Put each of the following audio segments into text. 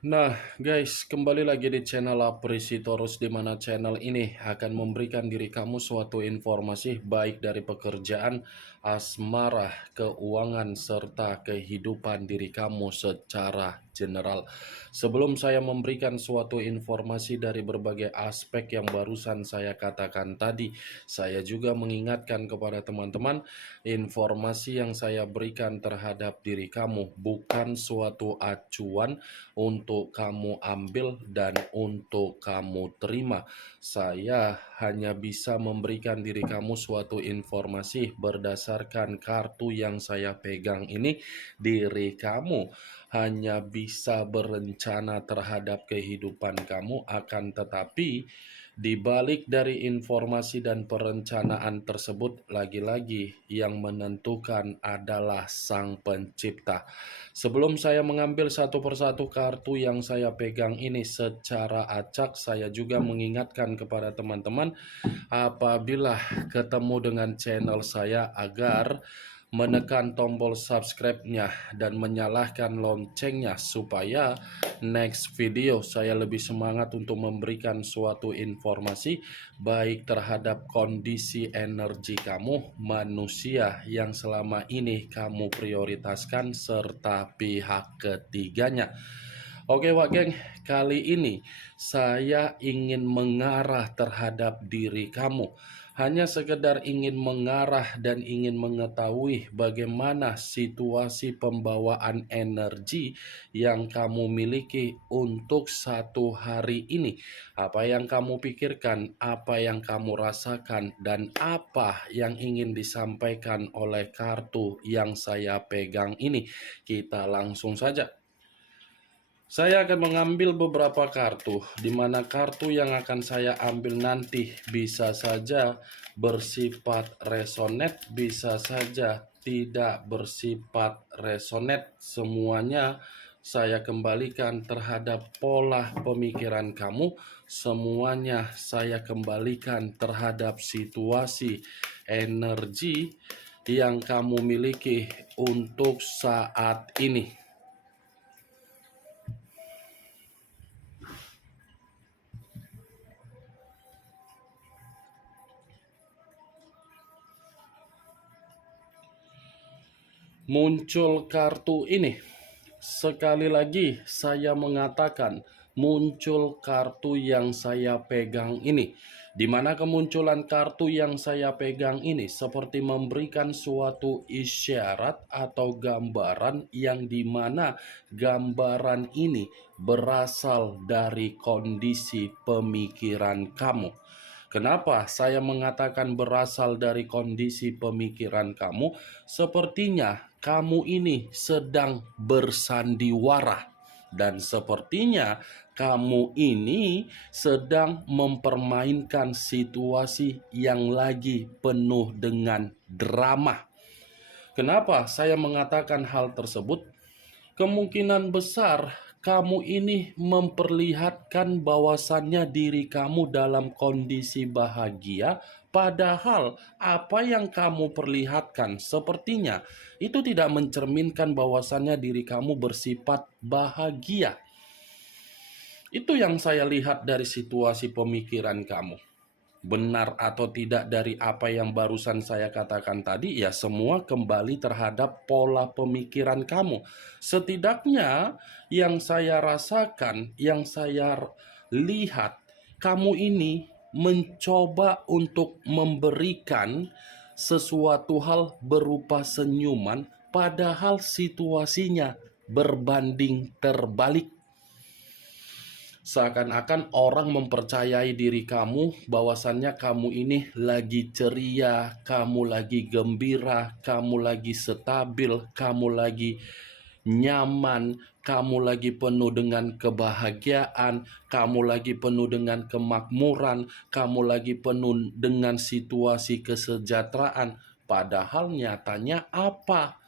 Nah, guys, kembali lagi di channel Apresitorus, di mana channel ini akan memberikan diri kamu suatu informasi baik dari pekerjaan, asmara, keuangan, serta kehidupan diri kamu secara general. Sebelum saya memberikan suatu informasi dari berbagai aspek yang barusan saya katakan tadi, saya juga mengingatkan kepada teman-teman, informasi yang saya berikan terhadap diri kamu bukan suatu acuan untuk kamu ambil dan untuk kamu terima. Saya hanya bisa memberikan diri kamu suatu informasi berdasarkan kartu yang saya pegang ini. Diri kamu hanya bisa berencana terhadap kehidupan kamu, akan tetapi di balik dari informasi dan perencanaan tersebut, lagi-lagi yang menentukan adalah Sang Pencipta. Sebelum saya mengambil satu persatu kartu yang saya pegang ini secara acak, saya juga mengingatkan kepada teman-teman apabila ketemu dengan channel saya agar menekan tombol subscribe-nya dan menyalakan loncengnya supaya next video saya lebih semangat untuk memberikan suatu informasi baik terhadap kondisi energi kamu, manusia yang selama ini kamu prioritaskan, serta pihak ketiganya. Oke Wak Geng, kali ini saya ingin mengarah terhadap diri kamu. Hanya sekedar ingin mengarah dan ingin mengetahui bagaimana situasi pembawaan energi yang kamu miliki untuk satu hari ini. Apa yang kamu pikirkan, apa yang kamu rasakan, dan apa yang ingin disampaikan oleh kartu yang saya pegang ini. Kita langsung saja. Saya akan mengambil beberapa kartu, di mana kartu yang akan saya ambil nanti bisa saja bersifat resonate, bisa saja tidak bersifat resonate. Semuanya saya kembalikan terhadap pola pemikiran kamu, semuanya saya kembalikan terhadap situasi energi yang kamu miliki untuk saat ini. Muncul kartu ini. Sekali lagi saya mengatakan muncul kartu yang saya pegang ini. Di mana kemunculan kartu yang saya pegang ini seperti memberikan suatu isyarat atau gambaran yang dimana gambaran ini berasal dari kondisi pemikiran kamu. Kenapa saya mengatakan berasal dari kondisi pemikiran kamu? Sepertinya kamu ini sedang bersandiwara, dan sepertinya kamu ini sedang mempermainkan situasi yang lagi penuh dengan drama. Kenapa saya mengatakan hal tersebut? Kemungkinan besar kamu ini memperlihatkan bahwasannya diri kamu dalam kondisi bahagia, padahal apa yang kamu perlihatkan sepertinya itu tidak mencerminkan bahwasannya diri kamu bersifat bahagia. Itu yang saya lihat dari situasi pemikiran kamu. Benar atau tidak dari apa yang barusan saya katakan tadi, ya semua kembali terhadap pola pemikiran kamu. Setidaknya yang saya rasakan, yang saya lihat, kamu ini mencoba untuk memberikan sesuatu hal berupa senyuman, padahal situasinya berbanding terbalik. Seakan-akan orang mempercayai diri kamu bahwasannya kamu ini lagi ceria, kamu lagi gembira, kamu lagi stabil, kamu lagi nyaman, kamu lagi penuh dengan kebahagiaan, kamu lagi penuh dengan kemakmuran, kamu lagi penuh dengan situasi kesejahteraan. Padahal nyatanya apa?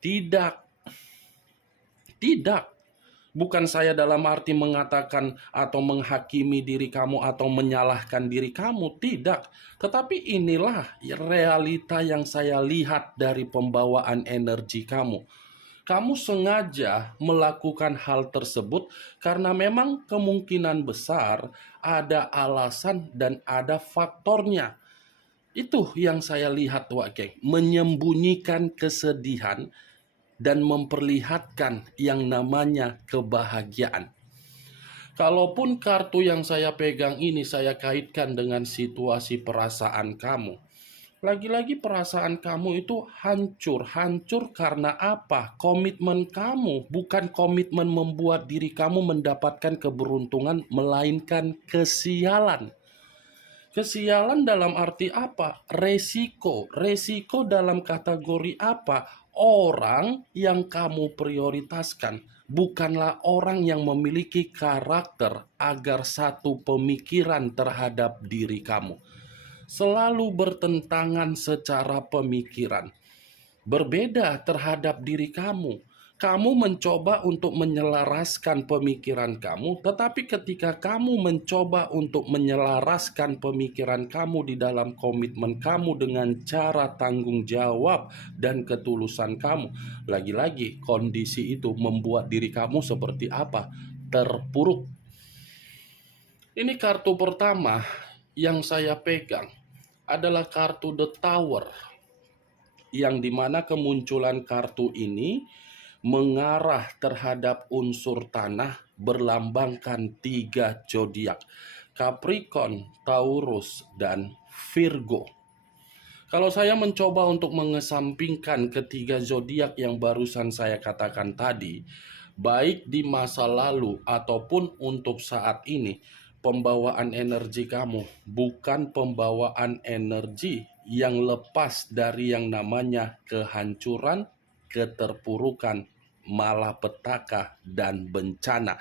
Tidak, tidak. Bukan saya dalam arti mengatakan atau menghakimi diri kamu atau menyalahkan diri kamu, tidak. Tetapi inilah realita yang saya lihat dari pembawaan energi kamu. kamu sengaja melakukan hal tersebut karena memang kemungkinan besar ada alasan dan ada faktornya. Itu yang saya lihat, Wak Geng. Menyembunyikan kesedihan dan memperlihatkan yang namanya kebahagiaan. Kalaupun kartu yang saya pegang ini saya kaitkan dengan situasi perasaan kamu, lagi-lagi perasaan kamu itu hancur. Hancur karena apa? Komitmen kamu, bukan komitmen membuat diri kamu mendapatkan keberuntungan, melainkan kesialan. Kesialan dalam arti apa? Resiko. Resiko dalam kategori apa? Orang yang kamu prioritaskan bukanlah orang yang memiliki karakter agar satu pemikiran terhadap diri kamu. Selalu bertentangan secara pemikiran, berbeda terhadap diri kamu. Kamu mencoba untuk menyelaraskan pemikiran kamu, tetapi ketika kamu mencoba untuk menyelaraskan pemikiran kamu di dalam komitmen kamu dengan cara tanggung jawab dan ketulusan kamu, lagi-lagi kondisi itu membuat diri kamu seperti apa? Terpuruk. Ini kartu pertama yang saya pegang adalah kartu The Tower, yang dimana kemunculan kartu ini mengarah terhadap unsur tanah berlambangkan 3 zodiak: Capricorn, Taurus, dan Virgo. Kalau saya mencoba untuk mengesampingkan ketiga zodiak yang barusan saya katakan tadi, baik di masa lalu ataupun untuk saat ini, pembawaan energi kamu bukan pembawaan energi yang lepas dari yang namanya kehancuran, keterpurukan, malapetaka, dan bencana.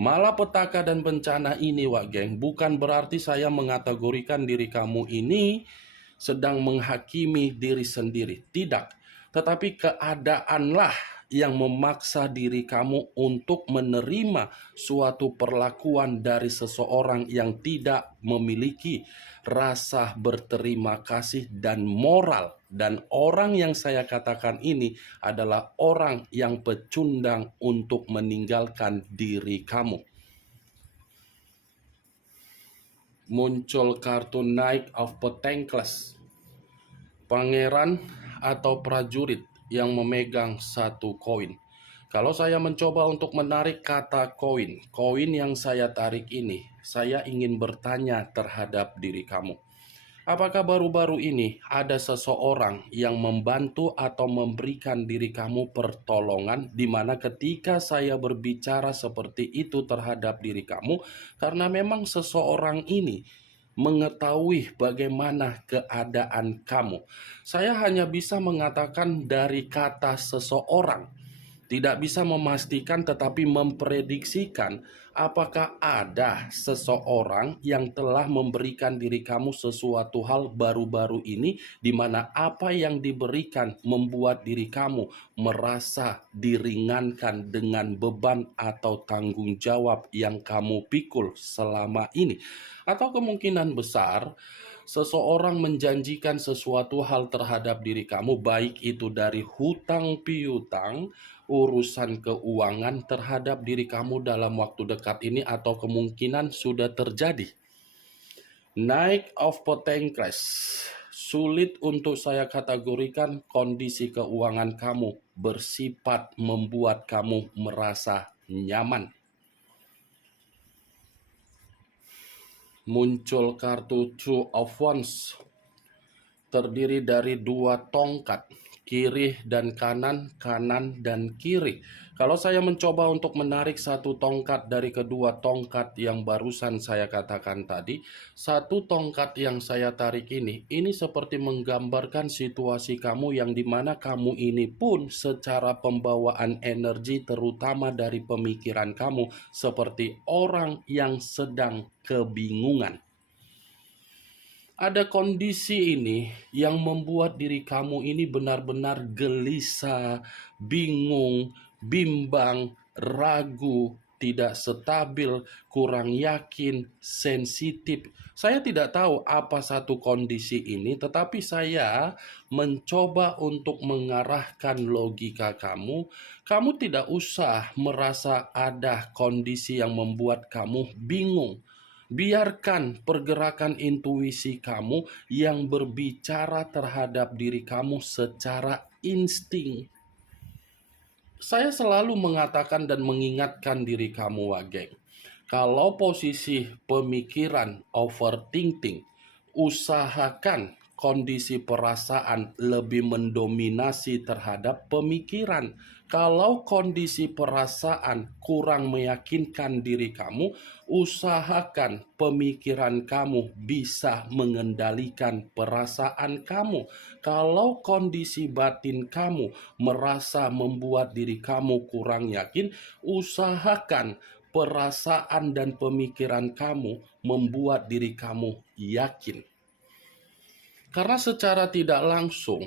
Malapetaka dan bencana ini, Wak Geng, bukan berarti saya mengategorikan diri kamu ini sedang menghakimi diri sendiri. Tidak. Tetapi keadaanlah yang memaksa diri kamu untuk menerima suatu perlakuan dari seseorang yang tidak memiliki rasa berterima kasih dan moral. Dan orang yang saya katakan ini adalah orang yang pecundang untuk meninggalkan diri kamu. Muncul kartu Knight of Pentacles, pangeran atau prajurit yang memegang satu koin. Kalau saya mencoba untuk menarik kata koin yang saya tarik ini, saya ingin bertanya terhadap diri kamu. Apakah baru-baru ini ada seseorang yang membantu atau memberikan diri kamu pertolongan, di mana ketika saya berbicara seperti itu terhadap diri kamu, karena memang seseorang ini mengetahui bagaimana keadaan kamu. Saya hanya bisa mengatakan dari kata seseorang, tidak bisa memastikan tetapi memprediksikan apakah ada seseorang yang telah memberikan diri kamu sesuatu hal baru-baru ini, di mana apa yang diberikan membuat diri kamu merasa diringankan dengan beban atau tanggung jawab yang kamu pikul selama ini. Atau kemungkinan besar seseorang menjanjikan sesuatu hal terhadap diri kamu, baik itu dari hutang piutang, urusan keuangan terhadap diri kamu dalam waktu dekat ini, atau kemungkinan sudah terjadi. Knight of Pentacles, sulit untuk saya kategorikan kondisi keuangan kamu bersifat membuat kamu merasa nyaman. Muncul kartu Two of Wands, terdiri dari 2 tongkat, kiri dan kanan, kanan dan kiri. Kalau saya mencoba untuk menarik satu tongkat dari kedua tongkat yang barusan saya katakan tadi, satu tongkat yang saya tarik ini seperti menggambarkan situasi kamu yang dimana kamu ini pun secara pembawaan energi, terutama dari pemikiran kamu, seperti orang yang sedang kebingungan. Ada kondisi ini yang membuat diri kamu ini benar-benar gelisah, bingung, bimbang, ragu, tidak stabil, kurang yakin, sensitif. Saya tidak tahu apa satu kondisi ini, tetapi saya mencoba untuk mengarahkan logika kamu. Kamu tidak usah merasa ada kondisi yang membuat kamu bingung. Biarkan pergerakan intuisi kamu yang berbicara terhadap diri kamu secara insting. Saya selalu mengatakan dan mengingatkan diri kamu, Wageng. Kalau posisi pemikiran overthinking, usahakan kondisi perasaan lebih mendominasi terhadap pemikiran. Kalau kondisi perasaan kurang meyakinkan diri kamu, usahakan pemikiran kamu bisa mengendalikan perasaan kamu. Kalau kondisi batin kamu merasa membuat diri kamu kurang yakin, usahakan perasaan dan pemikiran kamu membuat diri kamu yakin. Karena secara tidak langsung,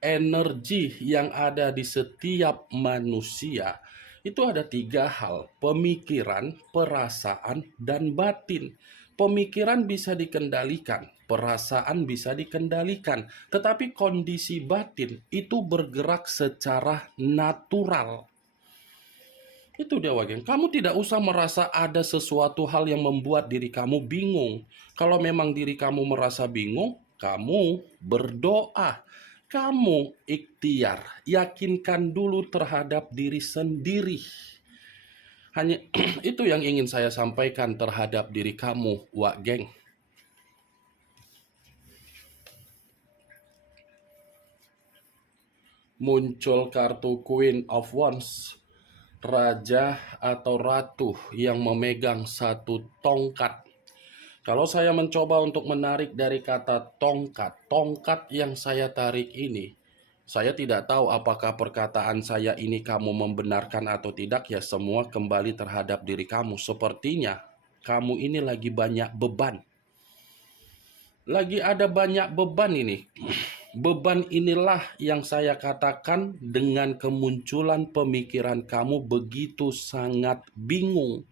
energi yang ada di setiap manusia itu ada 3 hal: pemikiran, perasaan, dan batin. Pemikiran bisa dikendalikan, perasaan bisa dikendalikan, tetapi kondisi batin itu bergerak secara natural. Itu dia, Wageng. Kamu tidak usah merasa ada sesuatu hal yang membuat diri kamu bingung. Kalau memang diri kamu merasa bingung, kamu berdoa. Kamu ikhtiar. Yakinkan dulu terhadap diri sendiri. Hanya itu yang ingin saya sampaikan terhadap diri kamu, Wageng. Muncul kartu Queen of Wands. Raja atau ratu yang memegang satu tongkat. Kalau saya mencoba untuk menarik dari kata tongkat, tongkat yang saya tarik ini, saya tidak tahu apakah perkataan saya ini kamu membenarkan atau tidak, ya semua kembali terhadap diri kamu. Sepertinya kamu ini lagi banyak beban. Lagi ada banyak beban ini. Beban inilah yang saya katakan dengan kemunculan pemikiran kamu begitu sangat bingung.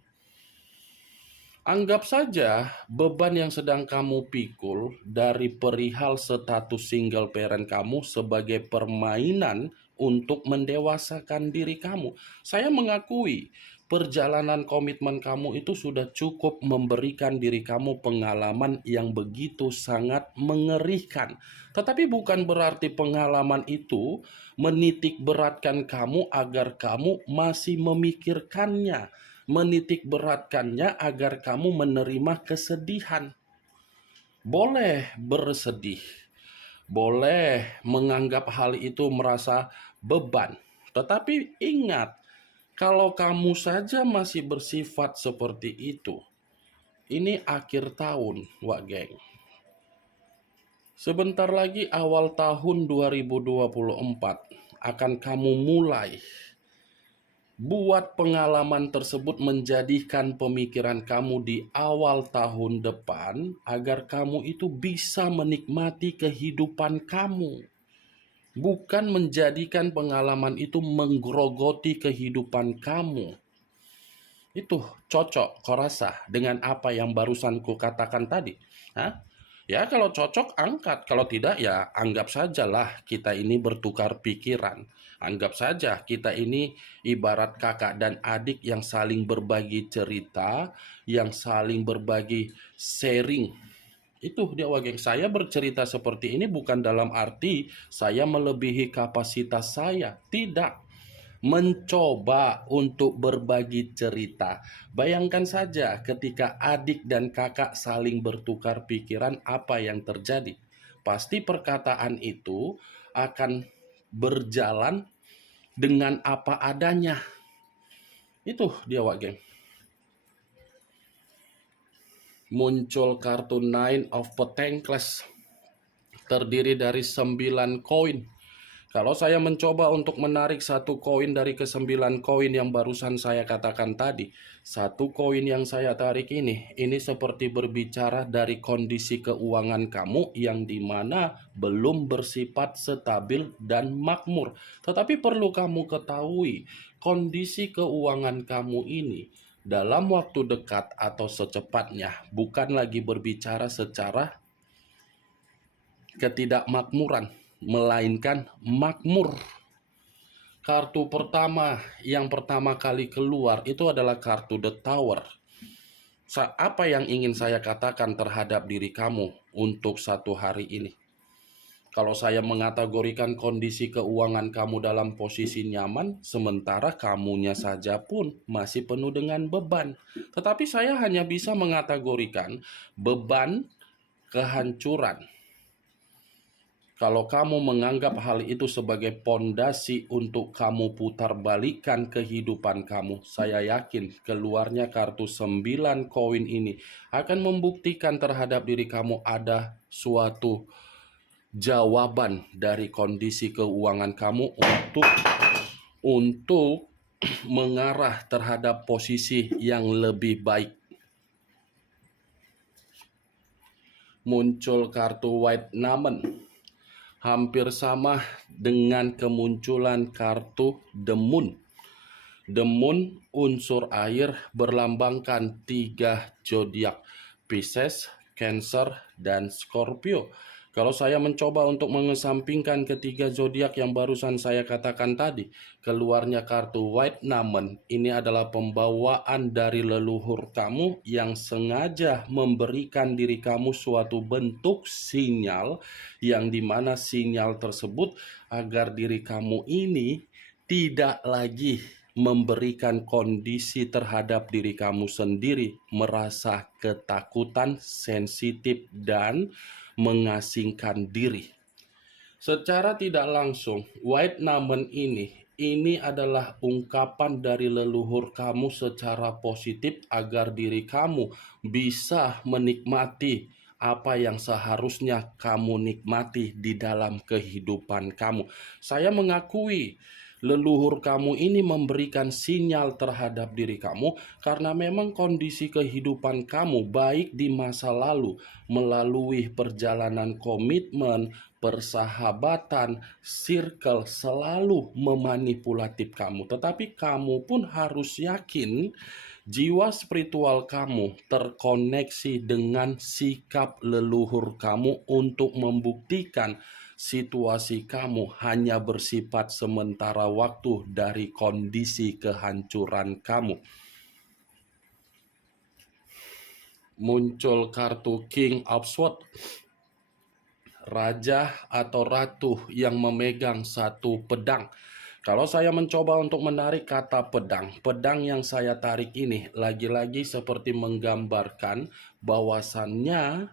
Anggap saja beban yang sedang kamu pikul dari perihal status single parent kamu sebagai permainan untuk mendewasakan diri kamu. Saya mengakui perjalanan komitmen kamu itu sudah cukup memberikan diri kamu pengalaman yang begitu sangat mengerikan. Tetapi bukan berarti pengalaman itu menitik beratkan kamu agar kamu masih memikirkannya, menitik beratkannya agar kamu menerima kesedihan. Boleh bersedih, boleh menganggap hal itu merasa beban, tetapi ingat, kalau kamu saja masih bersifat seperti itu, ini akhir tahun, Wak Geng. Sebentar lagi awal tahun 2024 akan kamu mulai buat pengalaman tersebut menjadikan pemikiran kamu di awal tahun depan agar kamu itu bisa menikmati kehidupan kamu. Bukan menjadikan pengalaman itu menggerogoti kehidupan kamu. Itu cocok, kau rasa, dengan apa yang barusan ku katakan tadi? Hah? Ya kalau cocok angkat, kalau tidak ya anggap sajalah kita ini bertukar pikiran. Anggap saja kita ini ibarat kakak dan adik yang saling berbagi cerita, yang saling berbagi sharing. Itu dia, Wageng. Saya bercerita seperti ini bukan dalam arti saya melebihi kapasitas saya. Tidak. Mencoba untuk berbagi cerita. Bayangkan saja ketika adik dan kakak saling bertukar pikiran, apa yang terjadi. Pasti perkataan itu akan berjalan dengan apa adanya. Itu dia, Wak Geng. Muncul kartu Nine of Pentacles, terdiri dari 9 koin. Kalau saya mencoba untuk menarik satu koin dari ke-9 koin yang barusan saya katakan tadi, satu koin yang saya tarik ini seperti berbicara dari kondisi keuangan kamu yang dimana belum bersifat stabil dan makmur. Tetapi perlu kamu ketahui, kondisi keuangan kamu ini dalam waktu dekat atau secepatnya bukan lagi berbicara secara ketidakmakmuran, melainkan makmur. Kartu pertama yang pertama kali keluar itu adalah kartu The Tower. Apa yang ingin saya katakan terhadap diri kamu untuk satu hari ini? Kalau saya mengategorikan kondisi keuangan kamu dalam posisi nyaman, sementara kamunya saja pun masih penuh dengan beban. Tetapi saya hanya bisa mengategorikan beban kehancuran. Kalau kamu menganggap hal itu sebagai pondasi untuk kamu putar balikan kehidupan kamu, saya yakin keluarnya kartu 9 koin ini akan membuktikan terhadap diri kamu ada suatu jawaban dari kondisi keuangan kamu untuk mengarah terhadap posisi yang lebih baik. Muncul kartu White Diamond. Hampir sama dengan kemunculan kartu The Moon. The Moon unsur air berlambangkan 3 zodiak, Pisces, Cancer, dan Scorpio. Kalau saya mencoba untuk mengesampingkan ketiga zodiak yang barusan saya katakan tadi, keluarnya kartu White Diamond. Ini adalah pembawaan dari leluhur kamu yang sengaja memberikan diri kamu suatu bentuk sinyal, yang dimana sinyal tersebut agar diri kamu ini tidak lagi memberikan kondisi terhadap diri kamu sendiri, merasa ketakutan, sensitif, dan mengasingkan diri. Secara tidak langsung, White Diamond ini adalah ungkapan dari leluhur kamu secara positif agar diri kamu bisa menikmati apa yang seharusnya kamu nikmati di dalam kehidupan kamu. Saya mengakui leluhur kamu ini memberikan sinyal terhadap diri kamu karena memang kondisi kehidupan kamu baik di masa lalu melalui perjalanan komitmen, persahabatan, circle selalu memanipulatif kamu. Tetapi kamu pun harus yakin jiwa spiritual kamu terkoneksi dengan sikap leluhur kamu untuk membuktikan situasi kamu hanya bersifat sementara waktu dari kondisi kehancuran kamu. Muncul kartu King of Swords, raja atau ratu yang memegang satu pedang. Kalau saya mencoba untuk menarik kata pedang yang saya tarik ini lagi-lagi seperti menggambarkan bahwasannya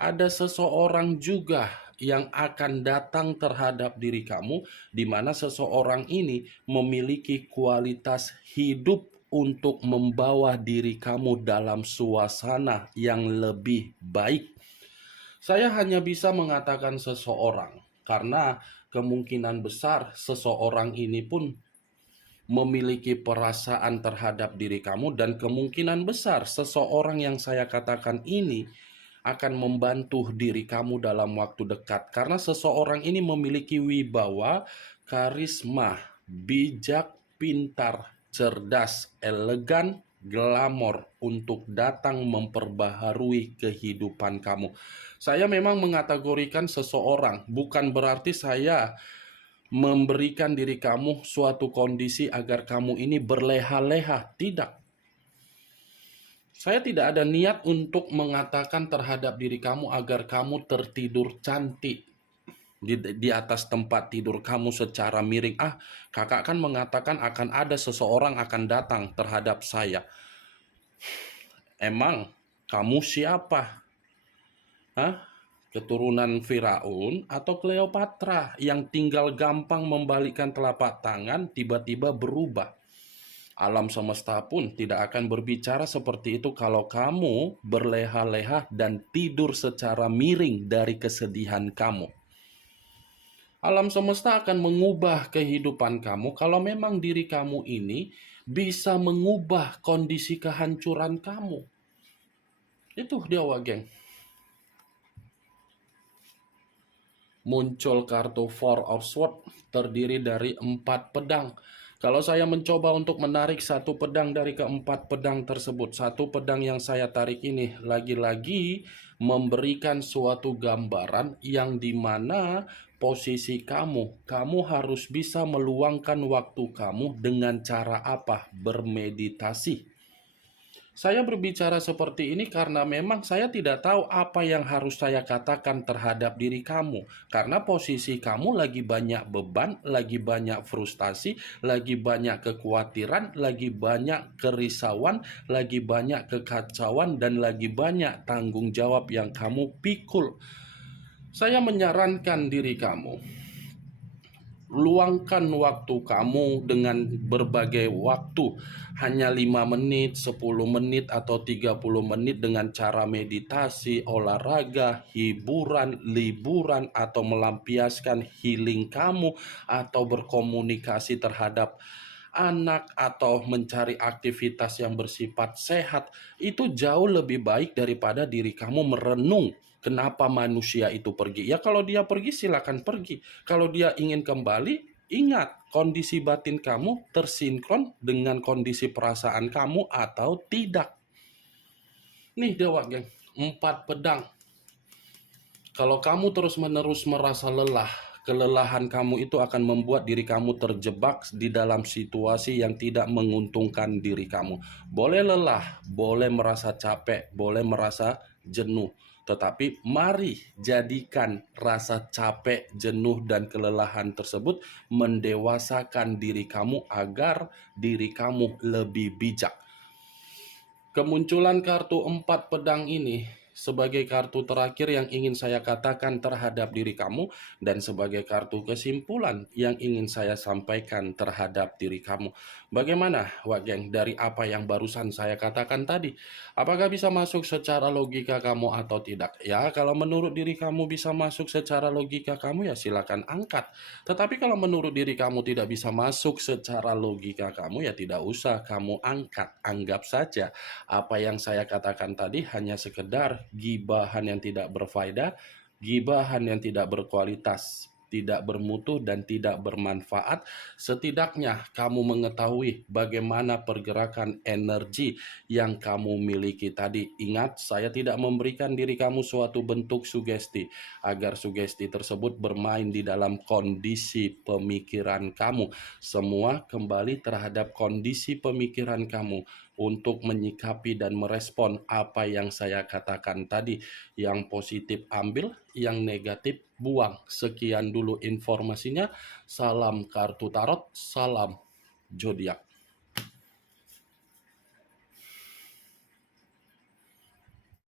ada seseorang juga yang akan datang terhadap diri kamu, di mana seseorang ini memiliki kualitas hidup untuk membawa diri kamu dalam suasana yang lebih baik. Saya hanya bisa mengatakan seseorang, karena kemungkinan besar seseorang ini pun memiliki perasaan terhadap diri kamu, dan kemungkinan besar seseorang yang saya katakan ini akan membantu diri kamu dalam waktu dekat, karena seseorang ini memiliki wibawa, karisma, bijak, pintar, cerdas, elegan, glamor untuk datang memperbaharui kehidupan kamu. Saya memang mengategorikan seseorang, bukan berarti saya memberikan diri kamu suatu kondisi agar kamu ini berleha-leha, tidak. Saya tidak ada niat untuk mengatakan terhadap diri kamu agar kamu tertidur cantik di atas tempat tidur kamu secara miring. Kakak kan mengatakan akan ada seseorang akan datang terhadap saya. Emang kamu siapa? Keturunan Firaun atau Cleopatra yang tinggal gampang membalikkan telapak tangan tiba-tiba berubah? Alam semesta pun tidak akan berbicara seperti itu kalau kamu berleha-leha dan tidur secara miring dari kesedihan kamu. Alam semesta akan mengubah kehidupan kamu kalau memang diri kamu ini bisa mengubah kondisi kehancuran kamu. Itu dia, geng. Muncul kartu Four of Swords terdiri dari 4 pedang. Kalau saya mencoba untuk menarik satu pedang dari keempat pedang tersebut, satu pedang yang saya tarik ini lagi-lagi memberikan suatu gambaran yang dimana posisi kamu harus bisa meluangkan waktu kamu dengan cara apa? Bermeditasi. Saya berbicara seperti ini karena memang saya tidak tahu apa yang harus saya katakan terhadap diri kamu. Karena posisi kamu lagi banyak beban, lagi banyak frustasi, lagi banyak kekhawatiran, lagi banyak kerisauan, lagi banyak kekacauan, dan lagi banyak tanggung jawab yang kamu pikul. Saya menyarankan diri kamu, luangkan waktu kamu dengan berbagai waktu, hanya 5 menit, 10 menit, atau 30 menit dengan cara meditasi, olahraga, hiburan, liburan, atau melampiaskan healing kamu, atau berkomunikasi terhadap anak, atau mencari aktivitas yang bersifat sehat. Itu jauh lebih baik daripada diri kamu merenung kenapa manusia itu pergi. Ya kalau dia pergi silakan pergi. Kalau dia ingin kembali, ingat kondisi batin kamu tersinkron dengan kondisi perasaan kamu atau tidak. Nih dewa geng, 4 pedang. Kalau kamu terus-menerus merasa lelah, kelelahan kamu itu akan membuat diri kamu terjebak di dalam situasi yang tidak menguntungkan diri kamu. Boleh lelah, boleh merasa capek, boleh merasa jenuh. Tetapi mari jadikan rasa capek, jenuh, dan kelelahan tersebut mendewasakan diri kamu agar diri kamu lebih bijak. Kemunculan kartu 4 pedang ini sebagai kartu terakhir yang ingin saya katakan terhadap diri kamu, dan sebagai kartu kesimpulan yang ingin saya sampaikan terhadap diri kamu. Bagaimana, Wak Geng, dari apa yang barusan saya katakan tadi? Apakah bisa masuk secara logika kamu atau tidak? Ya, kalau menurut diri kamu bisa masuk secara logika kamu, ya silakan angkat. Tetapi kalau menurut diri kamu tidak bisa masuk secara logika kamu, ya tidak usah kamu angkat. Anggap saja apa yang saya katakan tadi hanya sekedar gibahan yang tidak berfaedah, gibahan yang tidak berkualitas, tidak bermutu, dan tidak bermanfaat. Setidaknya kamu mengetahui bagaimana pergerakan energi yang kamu miliki tadi. Ingat, saya tidak memberikan diri kamu suatu bentuk sugesti, agar sugesti tersebut bermain di dalam kondisi pemikiran kamu. Semua kembali terhadap kondisi pemikiran kamu untuk menyikapi dan merespon apa yang saya katakan tadi. Yang positif ambil, yang negatif buang. Sekian dulu informasinya. Salam kartu tarot, salam zodiak.